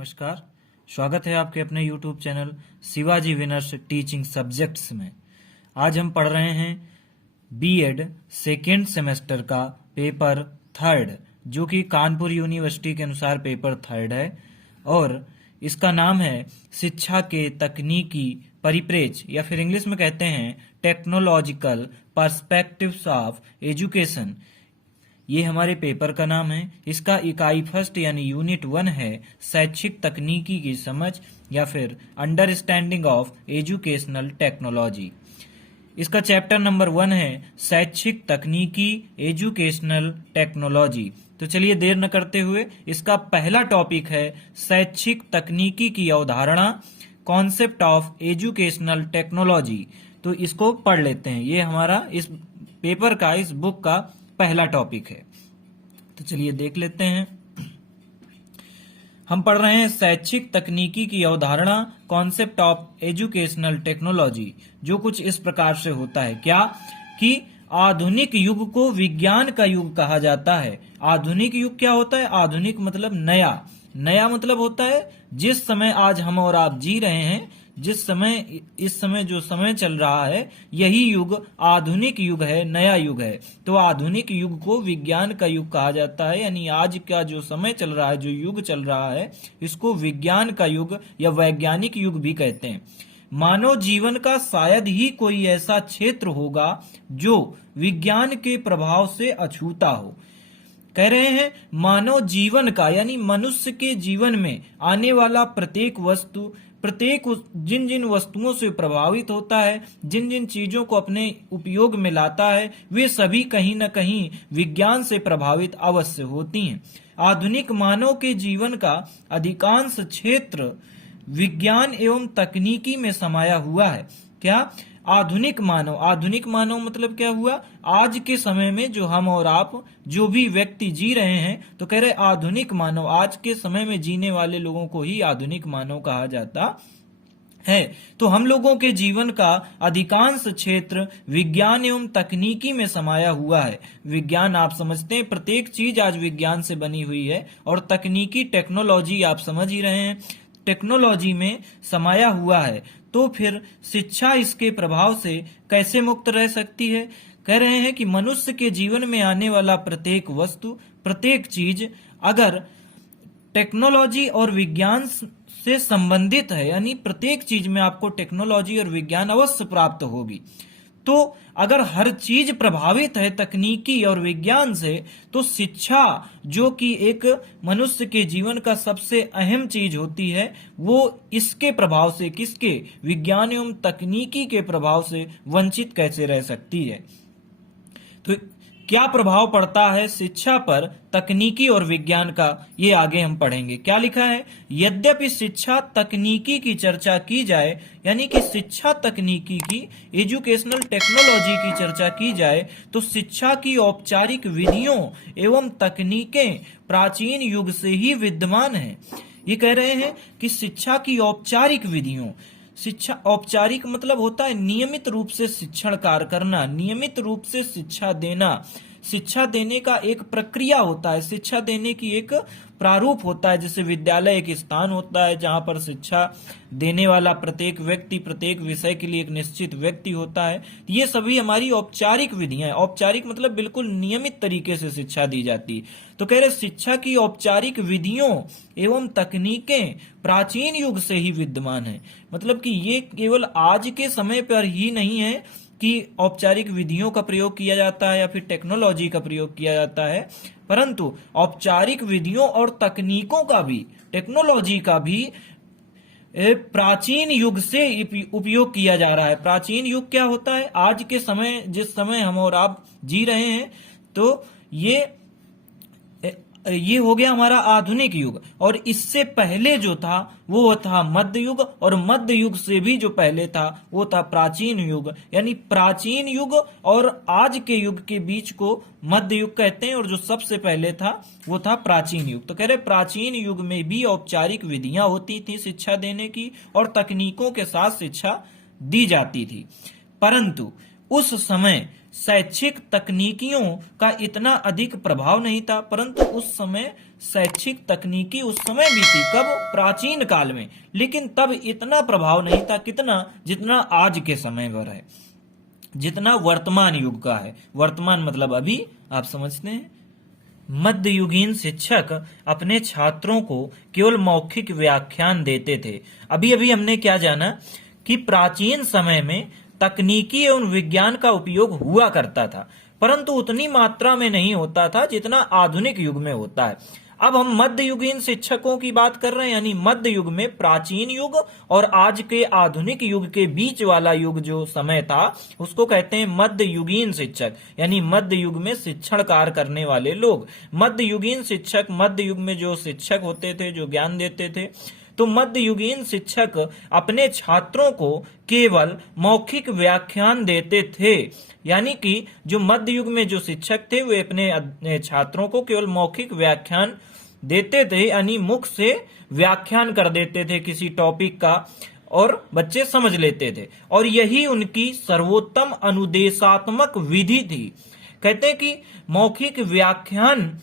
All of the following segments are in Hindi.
नमस्कार। स्वागत है आपके अपने YouTube channel Shivaji winners teaching subjects में। आज हम पढ़ रहे हैं बीएड सेकेंड सेमेस्टर का पेपर थर्ड, जो कि कानपुर यूनिवर्सिटी के अनुसार पेपर थर्ड है और इसका नाम है शिक्षा के तकनीकी परिप्रेक्ष्य, या फिर इंग्लिश में कहते हैं टेक्नोलॉजिकल पर्सपेक्टिव्स ऑफ एजुकेशन। ये हमारे पेपर का नाम है। इसका इकाई फर्स्ट यानी यूनिट 1 है शैक्षिक तकनीकी की समझ या फिर अंडरस्टैंडिंग ऑफ एजुकेशनल टेक्नोलॉजी। इसका चैप्टर नंबर 1 है शैक्षिक तकनीकी एजुकेशनल टेक्नोलॉजी। तो चलिए देर न करते हुए इसका पहला टॉपिक है शैक्षिक तकनीकी की अवधारणा, कॉन्सेप्ट ऑफ एजुकेशनल टेक्नोलॉजी। तो इसको पढ़ लेते हैं। ये हमारा इस पेपर का, इस बुक का पहला टॉपिक है। तो चलिए देख लेते हैं। हम पढ़ रहे हैं शैक्षिक तकनीकी की अवधारणा, कॉन्सेप्ट ऑफ एजुकेशनल टेक्नोलॉजी, जो कुछ इस प्रकार से होता है क्या कि आधुनिक युग को विज्ञान का युग कहा जाता है। आधुनिक युग क्या होता है? आधुनिक मतलब नया, नया मतलब होता है जिस समय आज हम और आप जी रहे हैं, जिस समय, इस समय जो समय चल रहा है, यही युग आधुनिक युग है, नया युग है। तो आधुनिक युग को विज्ञान का युग कहा जाता है, यानी आज का जो समय चल रहा है, जो युग चल रहा है, इसको विज्ञान का युग या वैज्ञानिक युग भी कहते हैं। मानव जीवन का शायद ही कोई ऐसा क्षेत्र होगा जो विज्ञान के प्रभाव से अछूता हो। कह रहे हैं मानव जीवन का, यानी मनुष्य के जीवन में आने वाला प्रत्येक वस्तु, प्रत्येक जिन जिन वस्तुओं से प्रभावित होता है, जिन जिन चीजों को अपने उपयोग में लाता है, वे सभी कहीं न कहीं विज्ञान से प्रभावित अवश्य होती हैं। आधुनिक मानव के जीवन का अधिकांश क्षेत्र विज्ञान एवं तकनीकी में समाया हुआ है। क्या? आधुनिक मानव, आधुनिक मानव मतलब क्या हुआ? आज के समय में जो हम और आप, जो भी व्यक्ति जी रहे हैं, तो कह रहे आधुनिक मानव, आज के समय में जीने वाले लोगों को ही आधुनिक मानव कहा जाता है। तो हम लोगों के जीवन का अधिकांश क्षेत्र विज्ञान एवं तकनीकी में समाया हुआ है। विज्ञान आप समझते हैं, प्रत्येक चीज आज विज्ञान से बनी हुई है, और तकनीकी टेक्नोलॉजी आप समझ ही रहे हैं, टेक्नोलॉजी में समाया हुआ है। तो फिर शिक्षा इसके प्रभाव से कैसे मुक्त रह सकती है? कह रहे हैं कि मनुष्य के जीवन में आने वाला प्रत्येक वस्तु, प्रत्येक चीज अगर टेक्नोलॉजी और विज्ञान से संबंधित है, यानी प्रत्येक चीज में आपको टेक्नोलॉजी और विज्ञान अवश्य प्राप्त होगी। तो अगर हर चीज प्रभावित है तकनीकी और विज्ञान से, तो शिक्षा जो कि एक मनुष्य के जीवन का सबसे अहम चीज होती है, वो इसके प्रभाव से, किसके? विज्ञान एवं तकनीकी के प्रभाव से वंचित कैसे रह सकती है? तो क्या प्रभाव पड़ता है शिक्षा पर तकनीकी और विज्ञान का, ये आगे हम पढ़ेंगे। क्या लिखा है? यद्यपि शिक्षा तकनीकी की चर्चा की जाए, यानी कि शिक्षा तकनीकी की, एजुकेशनल टेक्नोलॉजी की चर्चा की जाए, तो शिक्षा की औपचारिक विधियों एवं तकनीकें प्राचीन युग से ही विद्यमान हैं। ये कह रहे हैं कि शिक्षा की औपचारिक विधियों, शिक्षा औपचारिक मतलब होता है नियमित रूप से शिक्षण कार्य करना, नियमित रूप से शिक्षा देना। शिक्षा देने का एक प्रक्रिया होता है, शिक्षा देने की एक प्रारूप होता है। जैसे विद्यालय एक स्थान होता है जहां पर शिक्षा देने वाला प्रत्येक व्यक्ति, प्रत्येक विषय के लिए एक निश्चित व्यक्ति होता है। ये सभी हमारी औपचारिक विधियां, औपचारिक मतलब बिल्कुल नियमित तरीके से शिक्षा दी जाती है। तो कह रहे शिक्षा की औपचारिक विधियों एवं तकनीकें प्राचीन युग से ही विद्यमान है। मतलब कि ये केवल आज के समय पर ही नहीं है कि औपचारिक विधियों का प्रयोग किया जाता है या फिर टेक्नोलॉजी का प्रयोग किया जाता है, परंतु औपचारिक विधियों और तकनीकों का भी, टेक्नोलॉजी का भी प्राचीन युग से उपयोग किया जा रहा है। प्राचीन युग क्या होता है? आज के समय, जिस समय हम और आप जी रहे हैं, तो ये हो गया हमारा आधुनिक युग। और इससे पहले जो था वो था मध्य युग, और मध्य युग से भी जो पहले था वो था प्राचीन युग। यानी प्राचीन युग और आज के युग के बीच को मध्य युग कहते हैं, और जो सबसे पहले था वो था प्राचीन युग। तो कह रहे प्राचीन युग में भी औपचारिक विधियां होती थी शिक्षा देने की, और तकनीकों के साथ शिक्षा दी जाती थी। परंतु उस समय शैक्षिक तकनीकियों का इतना अधिक प्रभाव नहीं था, परंतु उस समय शैक्षिक तकनीकी उस समय भी थी, कब? प्राचीन काल में, लेकिन तब इतना प्रभाव नहीं था, कितना? जितना आज के समय पर है, जितना वर्तमान युग का है। वर्तमान मतलब अभी, आप समझते हैं। मध्ययुगीन शिक्षक अपने छात्रों को केवल मौखिक व्याख्यान देते थे। अभी अभी हमने क्या जाना कि प्राचीन समय में तकनीकी एवं विज्ञान का उपयोग हुआ करता था, परंतु उतनी मात्रा में नहीं होता था जितना आधुनिक युग में होता है। अब हम मध्ययुगीन शिक्षकों की बात कर रहे हैं, यानी मध्य युग में प्राचीन युग और आज के आधुनिक युग के बीच वाला युग जो समय था उसको कहते हैं मध्ययुगीन शिक्षक, यानी मध्य युग में शिक्षण कार्य करने वाले लोग। मध्ययुगीन शिक्षक मध्य युग में जो शिक्षक होते थे, जो ज्ञान देते थे, तो मध्ययुगीन शिक्षक अपने छात्रों को केवल मौखिक व्याख्यान देते थे, यानी कि जो मध्य युग में जो शिक्षक थे वे अपने छात्रों को केवल मौखिक व्याख्यान देते थे, यानी मुख से व्याख्यान कर देते थे किसी टॉपिक का और बच्चे समझ लेते थे, और यही उनकी सर्वोत्तम अनुदेशात्मक विधि थी। कहते हैं कि मौखिक व्याख्यान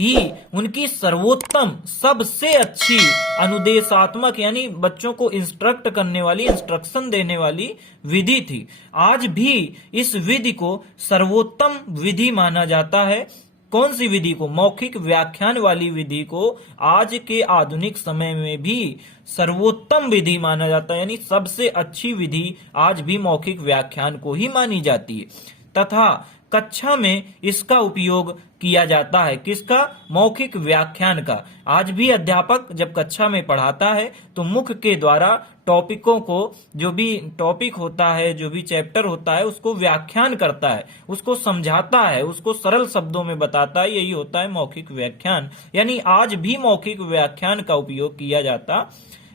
ही उनकी सर्वोत्तम, सबसे अच्छी अनुदेशात्मक, यानी बच्चों को इंस्ट्रक्ट करने वाली, इंस्ट्रक्शन देने वाली विधि थी। आज भी इस विधि को सर्वोत्तम विधि माना जाता है। कौन सी विधि को? मौखिक व्याख्यान वाली विधि को आज के आधुनिक समय में भी सर्वोत्तम विधि माना जाता है, यानी सबसे अच्छी विधि आज भी मौखिक व्याख्यान को ही मानी जाती है। तथा कक्षा में इसका उपयोग किया जाता है। किसका? मौखिक व्याख्यान का। आज भी अध्यापक जब कक्षा में पढ़ाता है तो मुख के द्वारा टॉपिकों को, जो भी टॉपिक होता है, जो भी चैप्टर होता है, उसको व्याख्यान करता है, उसको समझाता है, उसको सरल शब्दों में बताता है। यही होता है मौखिक व्याख्यान। यानी आज भी मौखिक व्याख्यान का उपयोग किया जाता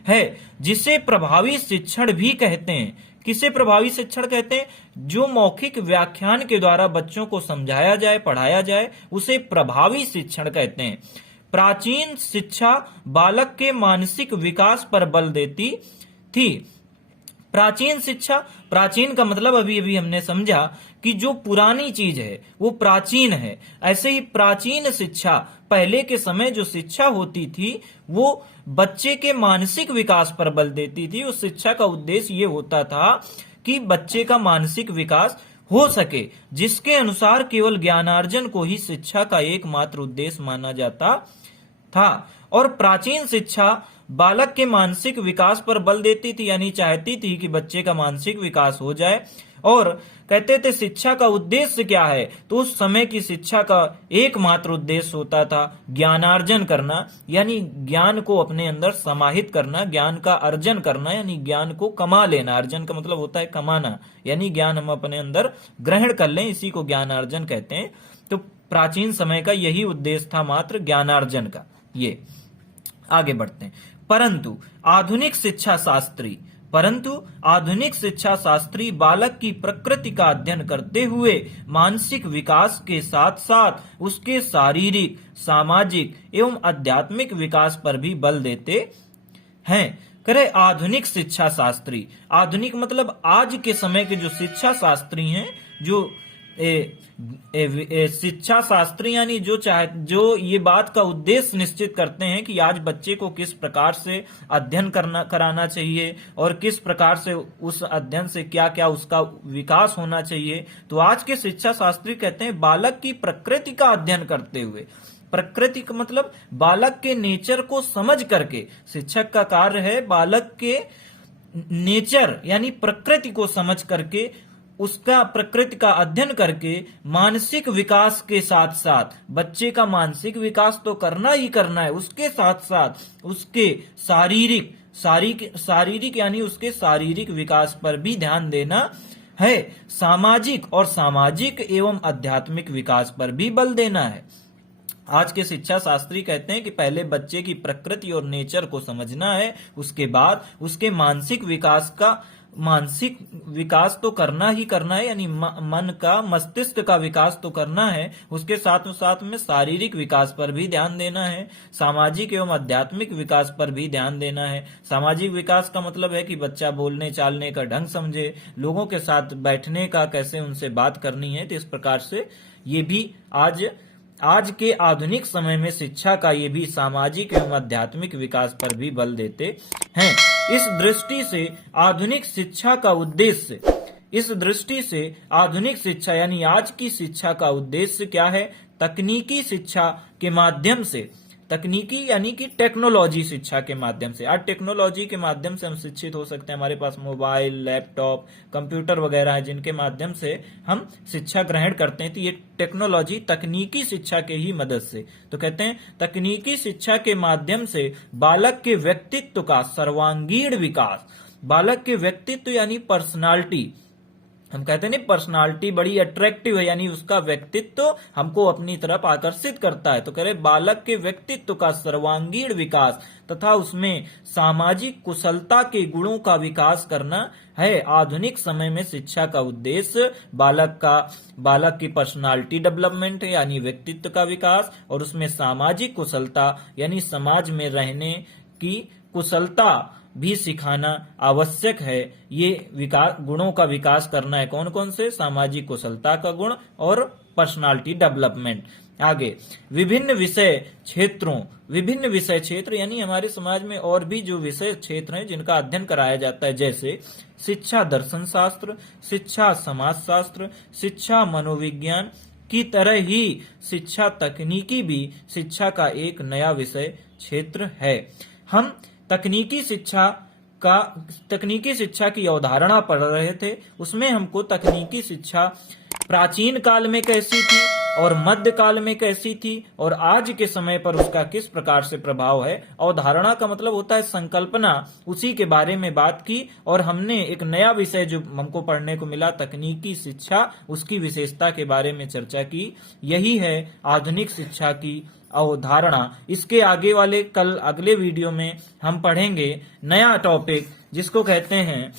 है, जिसे प्रभावी शिक्षण भी कहते हैं। किसे प्रभावी शिक्षण कहते हैं? जो मौखिक व्याख्यान के द्वारा बच्चों को समझाया जाए, पढ़ाया जाए, उसे प्रभावी शिक्षण कहते हैं। प्राचीन शिक्षा बालक के मानसिक विकास पर बल देती थी। प्राचीन शिक्षा, प्राचीन का मतलब अभी अभी हमने समझा कि जो पुरानी चीज है वो प्राचीन है। ऐसे ही प्राचीन शिक्षा, पहले के समय जो शिक्षा होती थी वो बच्चे के मानसिक विकास पर बल देती थी। उस शिक्षा का उद्देश्य ये होता था कि बच्चे का मानसिक विकास हो सके, जिसके अनुसार केवल ज्ञानार्जन को ही शिक्षा का एकमात्र उद्देश्य माना जाता था। और प्राचीन शिक्षा बालक के मानसिक विकास पर बल देती थी, यानी चाहती थी कि बच्चे का मानसिक विकास हो जाए। और कहते थे शिक्षा का उद्देश्य क्या है? तो उस समय की शिक्षा का एकमात्र उद्देश्य होता था ज्ञानार्जन करना, यानी ज्ञान को अपने अंदर समाहित करना, ज्ञान का अर्जन करना, यानी ज्ञान को कमा लेना। अर्जन का मतलब होता है कमाना, यानी ज्ञान हम अपने अंदर ग्रहण कर लें, इसी को ज्ञानार्जन कहते हैं। तो प्राचीन समय का यही उद्देश्य था, मात्र ज्ञानार्जन का। ये आगे बढ़ते हैं। परंतु आधुनिक शिक्षा शास्त्री बालक की प्रकृति का अध्ययन करते हुए मानसिक विकास के साथ साथ उसके शारीरिक, सामाजिक एवं आध्यात्मिक विकास पर भी बल देते हैं। करे आधुनिक शिक्षा शास्त्री, आधुनिक मतलब आज के समय के जो शिक्षा शास्त्री हैं, जो शिक्षा शास्त्री यानी जो ये बात का उद्देश्य निश्चित करते हैं कि आज बच्चे को किस प्रकार से अध्ययन कराना चाहिए और किस प्रकार से उस अध्ययन से क्या क्या उसका विकास होना चाहिए। तो आज के शिक्षा शास्त्री कहते हैं बालक की प्रकृति का अध्ययन करते हुए। प्रकृति का मतलब बालक के नेचर को समझ करके, शिक्षक का कार्य है बालक के नेचर यानी प्रकृति को समझ करके, उसका प्रकृति का अध्ययन करके मानसिक विकास के साथ साथ, बच्चे का मानसिक विकास तो करना ही करना है, उसके साथ साथ उसके शारीरिक यानी उसके शारीरिक विकास पर भी ध्यान देना है। सामाजिक एवं आध्यात्मिक विकास पर भी बल देना है। आज के शिक्षा शास्त्री कहते हैं कि पहले बच्चे की प्रकृति और नेचर को समझना है, उसके बाद उसके मानसिक विकास का मानसिक विकास तो करना ही करना है, यानी मन का, मस्तिष्क का विकास तो करना है, उसके साथ साथ में शारीरिक विकास पर भी ध्यान देना है, सामाजिक एवं आध्यात्मिक विकास पर भी ध्यान देना है। सामाजिक विकास का मतलब है कि बच्चा बोलने चालने का ढंग समझे, लोगों के साथ बैठने का, कैसे उनसे बात करनी है, तो इस प्रकार से ये भी आज के आधुनिक समय में शिक्षा का ये भी सामाजिक एवं आध्यात्मिक विकास पर भी बल देते हैं। इस दृष्टि से आधुनिक शिक्षा यानी आज की शिक्षा का उद्देश्य क्या है? तकनीकी शिक्षा के माध्यम से, तकनीकी यानी कि टेक्नोलॉजी शिक्षा के माध्यम से। आज टेक्नोलॉजी के माध्यम से हम शिक्षित हो सकते हैं। हमारे पास मोबाइल, लैपटॉप, कंप्यूटर वगैरह है जिनके माध्यम से हम शिक्षा ग्रहण करते हैं। तो ये टेक्नोलॉजी तकनीकी शिक्षा के ही मदद से, तो कहते हैं तकनीकी शिक्षा के माध्यम से बालक के व्यक्तित्व का सर्वांगीण विकास, बालक के व्यक्तित्व यानी पर्सनालिटी, हम कहते हैं ना पर्सनालिटी बड़ी अट्रैक्टिव है, यानी उसका व्यक्तित्व हमको अपनी तरफ आकर्षित करता है। तो कह रहे बालक के व्यक्तित्व का सर्वांगीण विकास तथा उसमें सामाजिक कुशलता के गुणों का विकास करना है। आधुनिक समय में शिक्षा का उद्देश्य बालक की पर्सनालिटी डेवलपमेंट है, यानी व्यक्तित्व का विकास, और उसमें सामाजिक कुशलता यानी समाज में रहने की कुशलता भी सिखाना आवश्यक है। ये गुणों का विकास करना है। कौन कौन से? सामाजिक कुशलता का गुण और पर्सनालिटी डेवलपमेंट। आगे विभिन्न विषय क्षेत्र यानी हमारे समाज में और भी जो विषय क्षेत्र हैं जिनका अध्ययन कराया जाता है, जैसे शिक्षा दर्शन शास्त्र, शिक्षा समाजशास्त्र, शिक्षा मनोविज्ञान की तरह ही शिक्षा तकनीकी भी शिक्षा का एक नया विषय क्षेत्र है। हम तकनीकी शिक्षा की अवधारणा पढ़ रहे थे। उसमें हमको तकनीकी शिक्षा प्राचीन काल में कैसी थी और मध्य काल में कैसी थी और आज के समय पर उसका किस प्रकार से प्रभाव है। अवधारणा का मतलब होता है संकल्पना, उसी के बारे में बात की। और हमने एक नया विषय जो हमको पढ़ने को मिला तकनीकी शिक्षा, उसकी विशेषता के बारे में चर्चा की। यही है आधुनिक शिक्षा की अवधारणा। इसके आगे वाले अगले वीडियो में हम पढ़ेंगे नया टॉपिक जिसको कहते हैं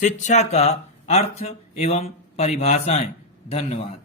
शिक्षा का अर्थ एवं परिभाषाएं। धन्यवाद।